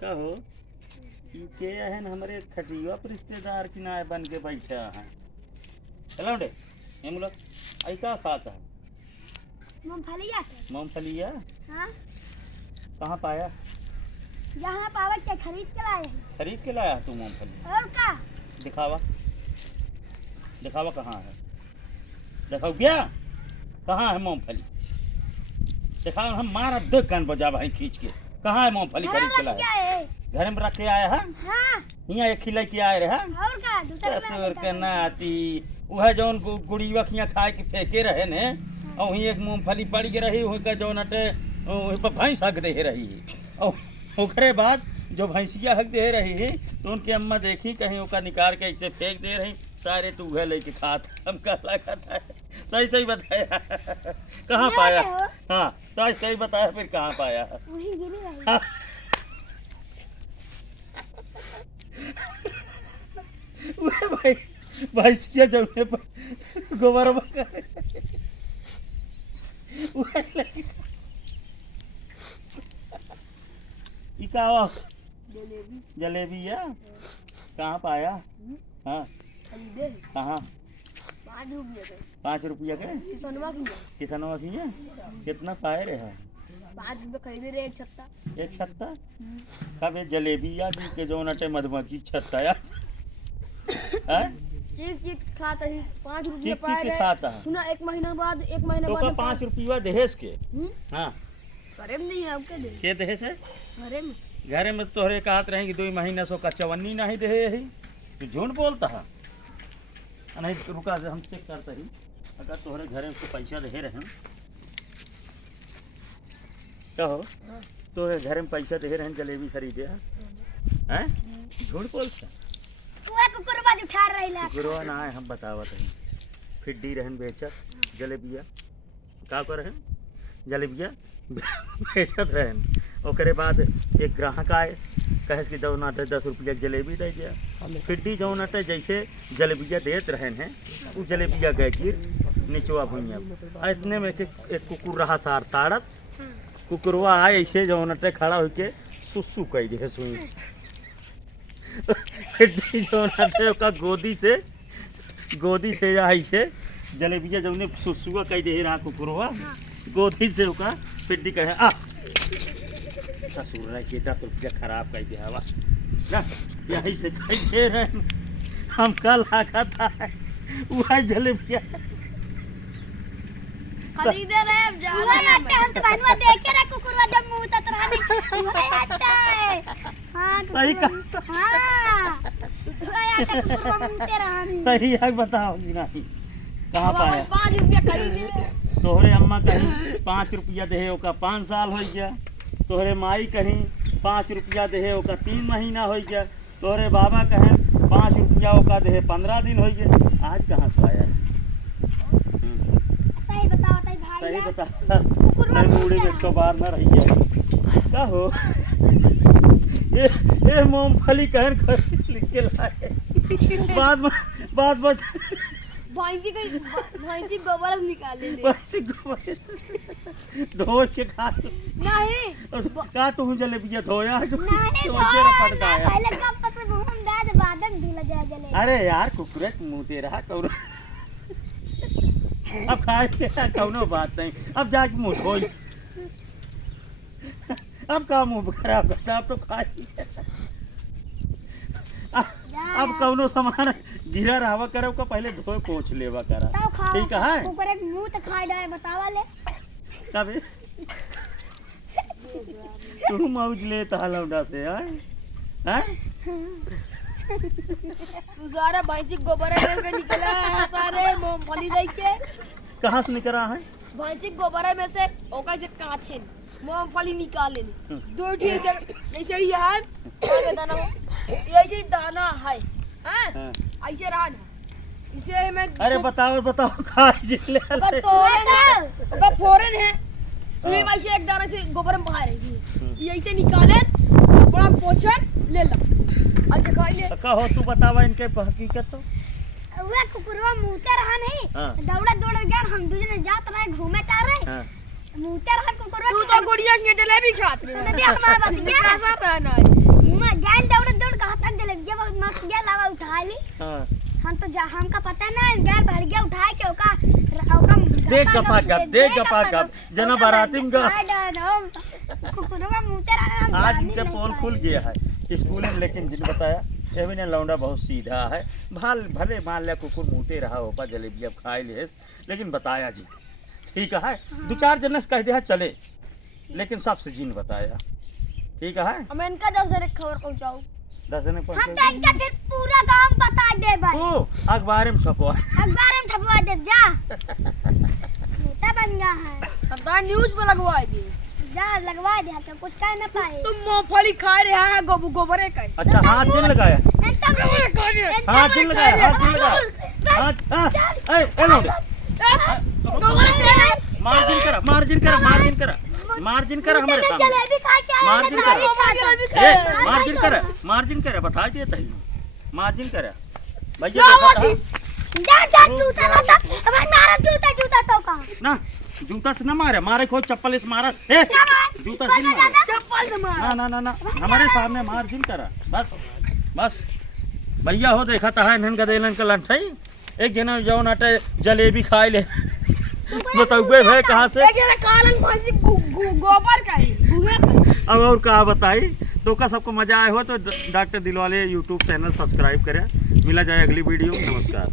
कहो ई के है हमारे खटिया पर रिश्तेदार की ना बन के बैठे हैं। चलो डे हम लोग आई का खाता है मूंगफलिया। हाँ कहाँ पाया? यहाँ पावा क्या खरीद के लाए हैं। खरीद के लाया तू मूंगफली? और का दिखावा दिखावा कहाँ है? दिखाओ क्या कहाँ है मूंगफली? दिखाओ हम मार अब देख कान बजा भाई खींच के। कहाँ है मूंगफली खरीद के लाए? घर में रख के आया है। हाँ यहाँ एक खिलाई के आए रहे। और का ससुर के नाती वह जौन गुड़िया खिया खाए के फेंके रहे ने और वहीं एक मूंगफली पड़ के रही वहीं का जौन अटे भैंस हक दे रही और ओकरे बाद जो भैंसिया हक दे रही है तो उनकी अम्मा देखी कहीं उसका निकाल के ऐसे फेंक दे रही सारे तू घर लेके खात हम कहला खाता है। सही सही बताया कहाँ पाया? हाँ तो सही बताया फिर कहाँ पाया? वही गिरी रही। हाँ। भाई भैंसिया जौने पर गोबर जलेबी है। कहाँ पाया? हाँ कहाँ? 5 रुपया के किसनवा की है। कितना पाए रहे हैं? 5 रुपये खरीदे रहे एक छत्ता। एक छत्ता कब ये जलेबी या के जो नटे मधुमक्खी छत्ता या चीज खाता ही 5 रुपये चीज पाए के रहे। खाता है सुना एक महीना बाद तो का 5 रुपया दहेज के। हाँ घरे में नहीं है आपके दे के दहेज है घरे में। घरे में तोहरे कहत रहे कि 2 महीना सो का चवन्नी नहीं दे है तो झूठ बोलता है। नहीं रुका हम चेक करते ही अगर तोहरे घरे में पैसा दे रहे हैं कहो तोहरे घरे में पैसा दे रहे हैं जलेबी खरीदे हैं झूठ बोलता कुकुरबा उठा रही ला गुरुआ ना है हम बतावत हैं फिड्डी रहन बेचत जलेबिया का कर रहन जलेबिया बेचत रहन। ओकरे बाद एक ग्राहक आए कहे कि जौन आटे 10 रुपया जलेबी दे दिया फिड्डी जौन आटे जैसे जलेबिया देत रहन हैं वो जलेबिया गए गिर निचवा भुइया इतने में एक कुकुर रहा सार ताड़त कुकुरवा आए ऐसे जौन आटे खड़ा होके सुसु कह दे सुई फिड्डी जौन आटे का गोदी से ऐसे जलेबिया जौने सुसुआ कह दे रहा कुकुरवा गोदी से ओका फिड्डी कहे आ ससुर रहे 10 रुपया खराब कह दे हवा ना यही से कह दे रहे हम कल आखा था वह जलेबिया खरीदे रहे अब जा वही आटा हम तो बनवा देखे रे कुकुरवा जब मुंह तक रहने वही आटा है। हां सही कहा हां वही आटा कुकुरवा मुंह ते रहने सही है बताओ कि नहीं कहाँ पाया? 5 रुपया खरीदे तोहरे अम्मा कहीं 5 रुपया दे ओका 5 साल हो गया तोहरे माई कहीं 5 रुपया दे ओका 3 महीना हो गया तोहरे बाबा कहें 5 रुपया ओका दे 15 दिन हो गए आज कहाँ से आया? सही बताओ भाई सही बता नहीं बूढ़े में तो बार ना रही है क्या हो ये मूंगफली कहन लिख के लाए बाद भैंसी गोबर निकाले धो के खा नहीं का तू जलेबिया धोया नहीं पहले कब से घूम दाद बादक धुला जाए जले। अरे यार कुकुरे मुंह दे रहा कौन अब खाए कौनो बात नहीं अब जाके मुंह धो अब का मुंह खराब करता अब तो खाए अब कौनो सामान गिरा रहा करे का पहले धोए पोंछ लेवा करा ठीक है ऊपर एक मुंह तक खाए डाले बतावा ले कबे तू मौज ले तालौडा से हैं तू सारा भैंसी गोबर में निकला है सारे मूंगफली लेके कहां से निकला है? भैंसी गोबर में से ओका से काछे मूंगफली निकाल ले दो ठीक है ऐसे ही है आगे दाना ऐसे ही दाना है हैं ऐसे रहा इसे मैं अरे बताओ खा ले फौरन है ये भाई एक दाना से गोबर में बाहर है ये ऐसे निकाले अपना पोछन ले ला अच्छा खाई ले कहो तू बतावा इनके हकीकत तो वो कुकुरवा मुंहते रहा नहीं दौड़ा गया हम दूसरे जात रहे घूमे टा रहे मुंहते रहा कुकुरवा तू तो गुड़िया के जलेबी खात रहे सुन भी हमारा बात क्या ऐसा रहना है गया लावा उठा ली हाँ हम तो जा हमका पता ना गैर भर गया उठाए के ओका देख गपा गप जना बाराती में कुकुरवा मुंह आज इनके पोल खुल गया है स्कूल में, लेकिन जिन बताया एवं ने लौंडा बहुत सीधा है। भले मान लिया कुकुर मुँहते रहा होगा जलेबी अब खाए ले, लेकिन बताया जी ठीक है। दो चार जन कह दिया चले, लेकिन सबसे जिन बताया ठीक है। मैं इनका जब से खबर पहुंचाऊं 10 जने हम तो पहुंचे इनका फिर पूरा गांव बता दे भाई तू अखबार में छपवा अखबार में छपवा दे जा नेता बन गया है अब तो न्यूज़ पे लगवा दी। जा लगवा दे तो कुछ कह ना पाए तुम मूंगफली खा रहे हैं गोबरे का। अच्छा हाथ जिन लगाया एकदम हाथ जिन लगाया हाथ ए लौंडे मार्जिन करा हमारे सामने जलेबी खा के मार्जिन करा बता दिए तही मार्जिन करा भैया देखा था जा जूता लगा अब मारा जूता तो का ना जूता से ना मारे कोई चप्पल से मारा ए जूता से नहीं मारे चप्पल से मारा ना हमारे सामने मार्जिन करा बस भैया हो देखा था इन्हन का देलन का लंठई एक जना जौन आटे जलेबी खाए ले बताओगे भाई कहाँ से गोबर का अब और कहा बताई तो का सबको मजा आया हो तो doctor Dilwale YouTube channel subscribe करें। मिला जाए अगली वीडियो। नमस्कार।